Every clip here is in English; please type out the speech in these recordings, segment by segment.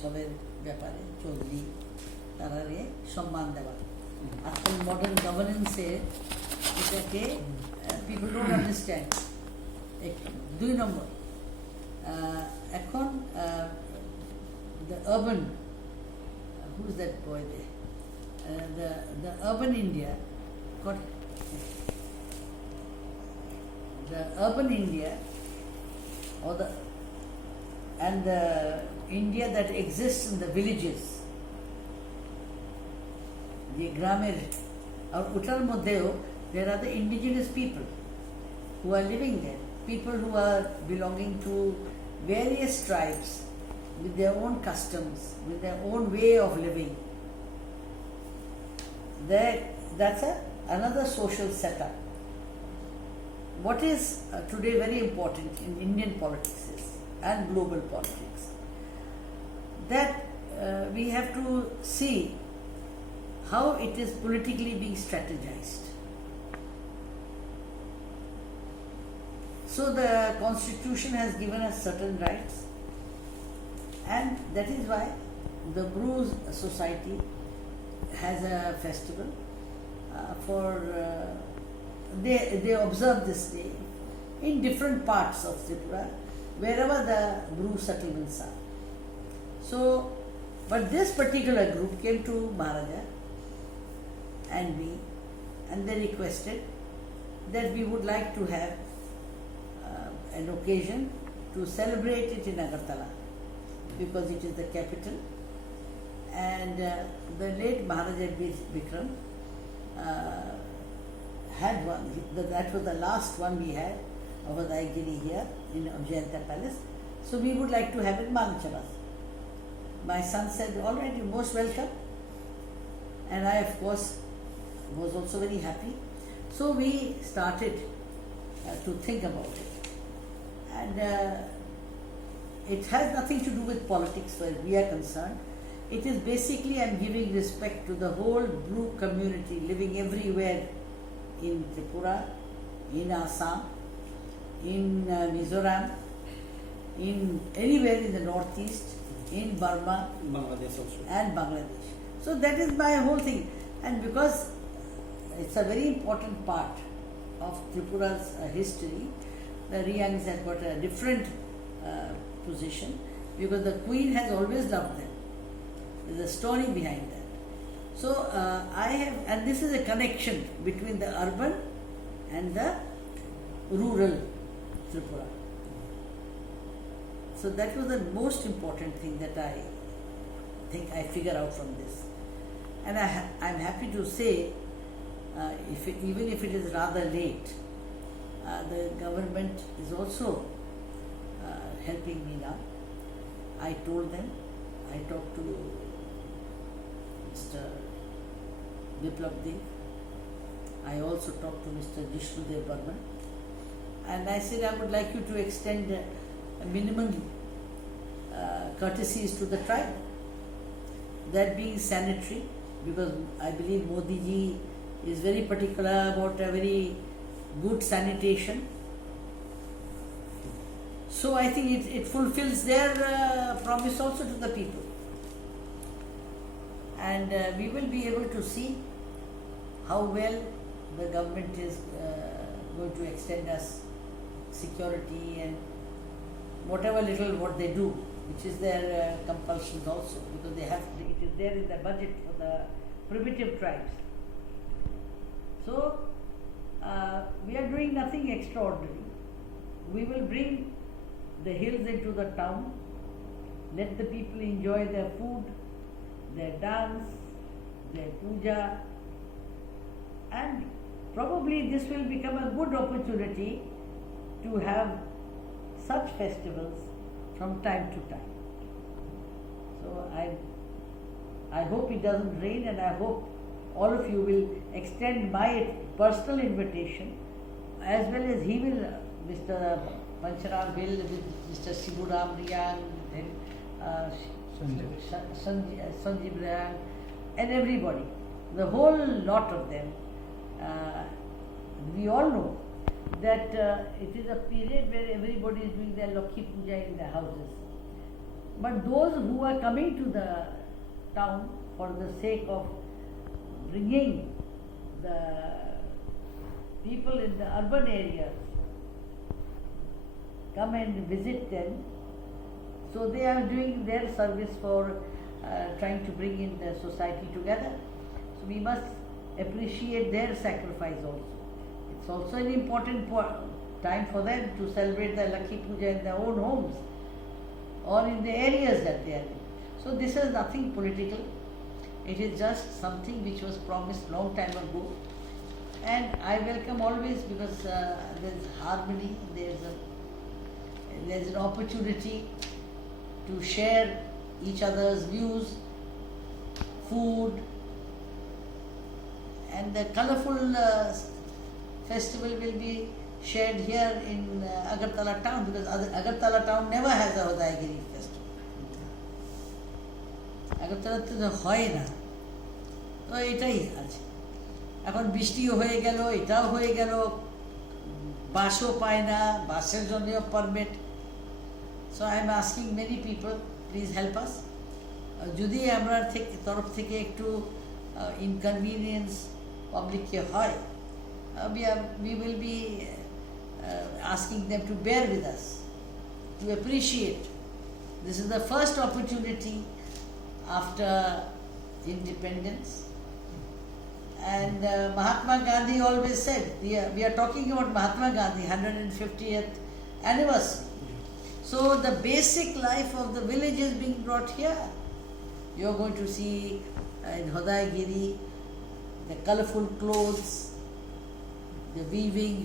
সবের ব্যাপারে চৌধুরী তারারে সম্মান দেওয়া। আজকাল মডার্ন গভর্নেন্সে এটাকে পিপল ডোন্ট আন্ডারস্ট্যান্ড। 2 নম্বর, এখন the urban, who is that boy there? The urban India, the urban India, or the India that exists in the villages, the গ্রামের আর ওটার মধ্যেও there are the indigenous people who are living there, people who are belonging to various tribes with their own customs, with their own way of living. That's another social setup. What is today very important in Indian politics and global politics, that we have to see how it is politically being strategized. So the constitution has given us certain rights, and that is why the Bru society has a festival they observe this day in different parts of Tripura, wherever the Bru settlements are. So, but this particular group came to Maharaja and me, and they requested that we would like to have an occasion to celebrate it in Agartala, because it is the capital, and the late Maharaja Bikram had one. That was the last one we had of Udaygiri here in Jayanta Palace. So we would like to have it in Manichabas. My son said, all right, you're most welcome. And I, of course, was also very happy. So we started to think about it. And it has nothing to do with politics where we are concerned. It is basically, I'm giving respect to the whole Bru community living everywhere in Tripura, in Assam, in Mizoram, in anywhere in the northeast, in Burma, Bangladesh also, and Bangladesh. So that is my whole thing. And because it's a very important part of Tripura's history, the Riyangs have got a different position, because the Queen has always loved them. There's a story behind that. So and this is a connection between the urban and the rural Tripura. So that was the most important thing that I think I figure out from this. And I'm happy to say, even if it is rather late, the government is also helping me now. I told them, I talked to Mr. Biplab Dev. I also talked to Mr. Jishnudev Burman, and I said I would like you to extend a minimum courtesies to the tribe, that being sanitary, because I believe Modi ji is very particular about a very good sanitation. So I think it fulfills their promise also to the people. And we will be able to see how well the government is going to extend us security and whatever little what they do, which is their compulsions also, because they have, it is there in the budget for the primitive tribes. So we are doing nothing extraordinary. We will bring the hills into the town, let the people enjoy their food, their dance, their puja, and probably this will become a good opportunity to have such festivals from time to time. So I hope it doesn't rain, and I hope all of you will extend my personal invitation, as well as he will, Mr. Pancharam will, with Mr. Siburam Riyang, then Sanjeev Riyang, and everybody, the whole lot of them. We all know that it is a period where everybody is doing their Lakhi Puja in their houses. But those who are coming to the town for the sake of bringing the people in the urban areas come and visit them, so they are doing their service for trying to bring in the society together. So we must appreciate their sacrifice also. It's also an important time for them to celebrate the Lakhi Puja in their own homes or in the areas that they are in. So this is nothing political. It is just something which was promised long time ago, and I welcome always, because there is harmony, there is an opportunity to share each other's views, food, and the colorful festival will be shared here in Agartala town, because Agartala town never has a Hodayagiri festival. আগরতলাতে তো হয় না, তো এটাই আছে। এখন বৃষ্টিও হয়ে গেল, এটাও হয়ে গেল, বাসও পায় না, বাসের জন্যও permit. So I am asking many people, please help us. যদি আমরা তরফ থেকে একটু ইনকনভিনিয়েন্স পাবলিককে হয়, we will be asking them to bear with us, to appreciate. This is the first opportunity after independence, and Mahatma Gandhi always said, we are talking about Mahatma Gandhi 150th anniversary. So the basic life of the village is being brought here. You are going to see in Hodayagiri the colorful clothes, the weaving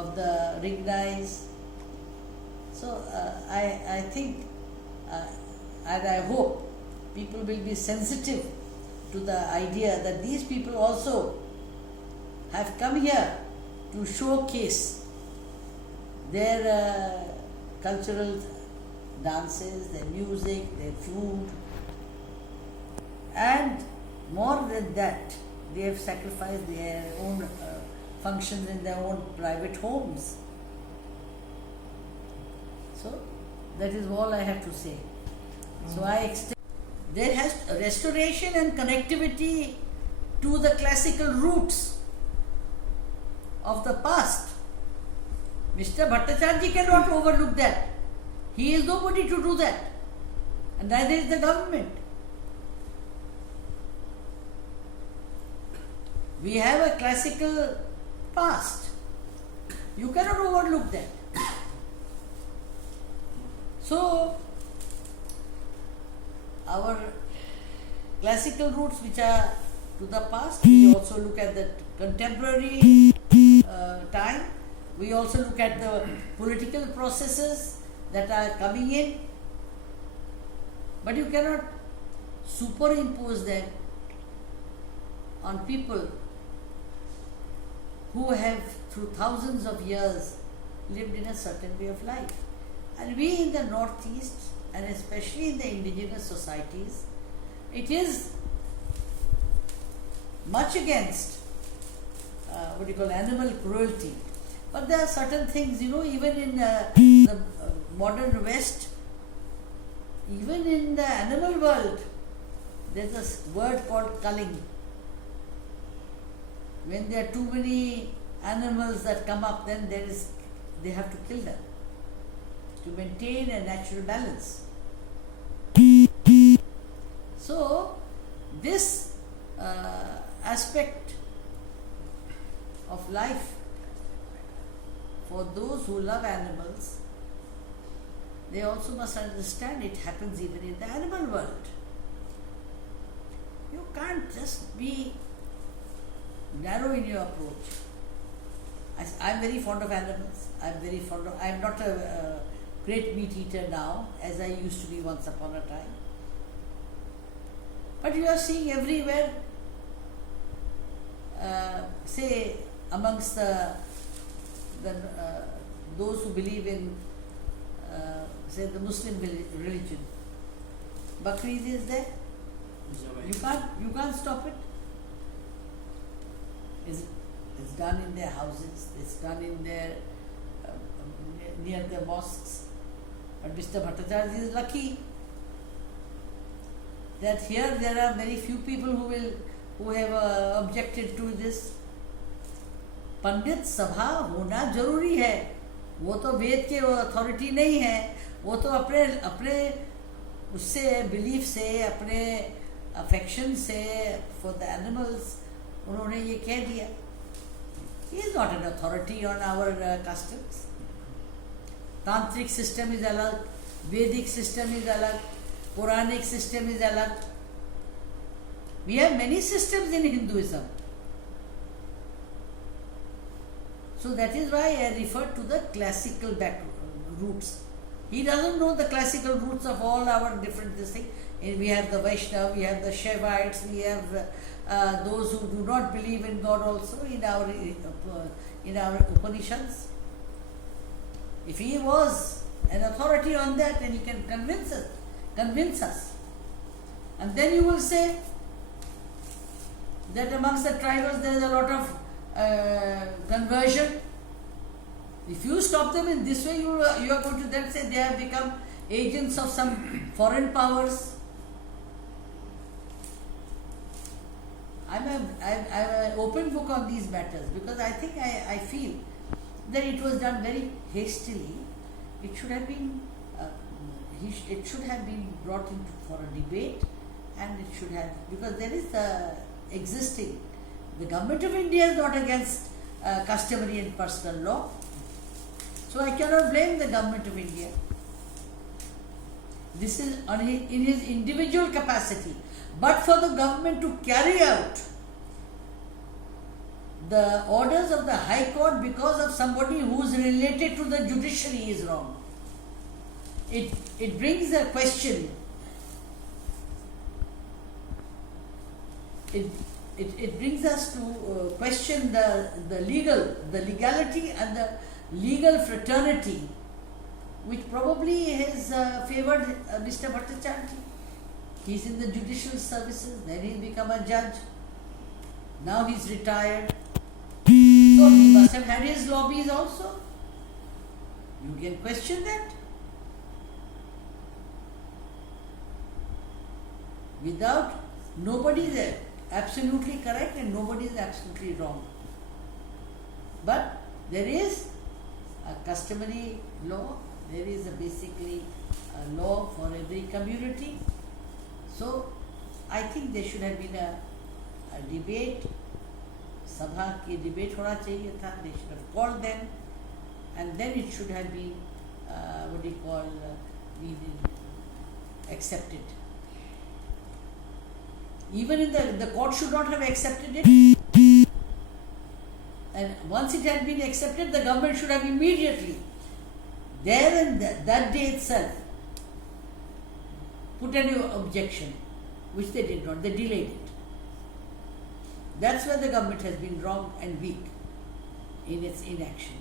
of the ringais. So I think and I hope people will be sensitive to the idea that these people also have come here to showcase their cultural dances, their music, their food, and more than that, they have sacrificed their own functions in their own private homes. So that is all I have to say. So I extend. There has restoration and connectivity to the classical roots of the past. Mr. Bhattacharya cannot overlook that. He is nobody to do that, and neither is the government. We have a classical past. You cannot overlook that. So our classical roots, which are to the past, we also look at the contemporary time. We also look at the political processes that are coming in, but you cannot superimpose them on people who have through thousands of years lived in a certain way of life. And we in the Northeast, and especially in the indigenous societies, it is much against what you call animal cruelty. But there are certain things, even in the modern West, even in the animal world, there's a word called culling. When there are too many animals that come up, then they have to kill them to maintain a natural balance. So this aspect of life, for those who love animals, they also must understand it happens even in the animal world. You can't just be narrow in your approach. I'm very fond of animals. I'm not a great meat eater now, as I used to be once upon a time. But you are seeing everywhere, say amongst those who believe in, say, the Muslim religion, Bakrid is there. You can't stop it. It's done in their houses. It's done in their near the mosques. But Mr. Bhattacharya is lucky that here there are very few people who have objected to this. पंडित सभा होना जरूरी है, वो तो वेद के authority नहीं है, वो तो अपने अपने उससे बिलीफ से, अपने अफेक्शन से फॉर द एनिमल्स उन्होंने ये कह दिया. He is not an authority on our customs. तांत्रिक सिस्टम इज अलग, वैदिक सिस्टम इज अलग, पौराणिक सिस्टम इज अलग. We have many systems in Hinduism. So that is why I refer to the classical roots. He doesn't know the classical roots of all our different things. We have the Vaishnava, we have the Shaivites, we have those who do not believe in God also in our Upanishads. If he was an authority on that, then he can convince us. And then you will say that amongst the tribals there is a lot of conversion. If you stop them in this way, you are going to then say they have become agents of some foreign powers. I'm an open book on these matters because I think I feel that it was done very hastily. It should have been brought into for a debate, and it should have, because there is existing. The government of India is not against customary and personal law, so I cannot blame the government of India. This is in his individual capacity, but for the government to carry out the orders of the High Court because of somebody who is related to the judiciary is wrong. It brings a question. It brings us to question the legality and the legal fraternity, which probably has favored Mr. Bhattacharya. He's in the judicial services, then he's become a judge. Now he's retired. So he must have had his lobbies also. You can question that. Nobody is absolutely correct and nobody is absolutely wrong. But there is a customary law, there is basically a law for every community. So I think there should have been a debate. Sabha ki debate hona chahiye tha. They should have called them, and then it should have been accepted. Even in the court should not have accepted it. And once it had been accepted, the government should have immediately, there and that day itself, put a new objection, which they did not. They delayed it. That's where the government has been wrong and weak in its inaction.